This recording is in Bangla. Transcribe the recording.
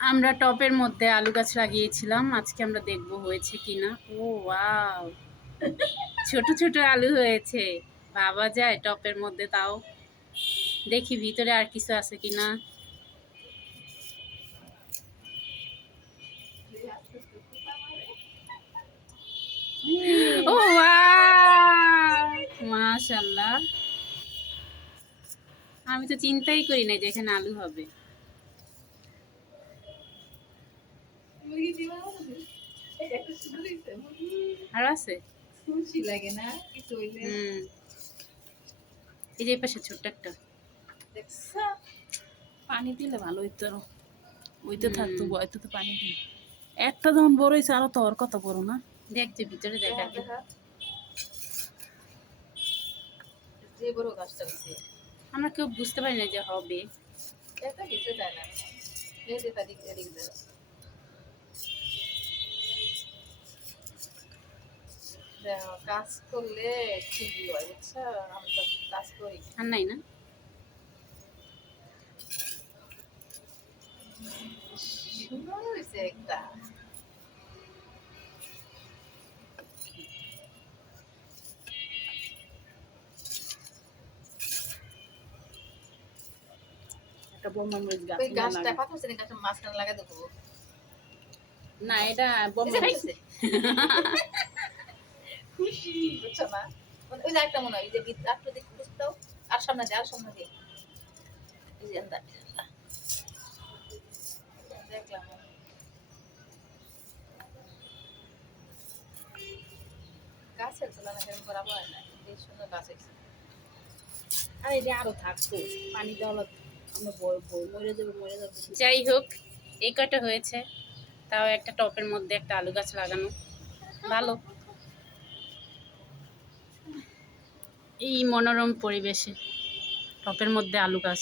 আমরা টবের মধ্যে আলু গাছ লাগিয়েছিলাম। আজকে আমরা দেখব হয়েছে কিনা। ও ওয়াও! ছোট, ছোট আলু হয়েছে। ভাবা যায় টবের মধ্যে তাও। দেখি ভিতরে আর কিছু আছে কিনা। ও ওয়াও! মাশাআল্লাহ। আমি তো চিন্তাই করি নাই যে এখানে আলু হবে। আর আছে? লাগে না কিছু হইলে হুম। এই যে পাশে ছোট্ট একটা। দেখছো পানি দিলে ভালো হইতো আরো। ওইতে থাকতো হুম। বয়তে তো পানি দিই একটা যখন বড় হয়েছে আরো তো ওর কত বড় না দেখ যে ভিতরে দেখ আগে। যে বড় গাছটা হয়েছে আমরা কেউ বুঝতে পারি না যে হবে। একটা ভিতরে যায় না লেজে তাদিক এদিক যায় কাজ করলে ঠিকই হয় বুঝছো আমি তো কাজ করি আর নাই না? সুন্দর হয়েছে একটা একটা বোম্বাই মরিচ গাছ ওই কিনে গাছটা লাগা। পাথর শ্রেণী গাছের মাঝখানে লাগাই দেবো না এটা বোম্বাই মরিচ। খুশি বুঝছো না মানে ওই যে একটা মনে হয় এই যে রাত্র দিক বুঝতেও আর সামনে দিয়ে আর সামনে দিয়ে এই যে আন্দা দেখলাম গাছের তুলনা কেমন বরাবর হয় না বেশ সুন্দর গাছ হয়েছে আর এটা আরো থাকতো পানি দেওয়া আমরা মরে যাবো। যাই হোক এই কটা হয়েছে, তাও একটা টপের মধ্যে একটা আলু গাছ লাগানো ভালো। এই মনোরম পরিবেশে টপের মধ্যে আলু গাছ।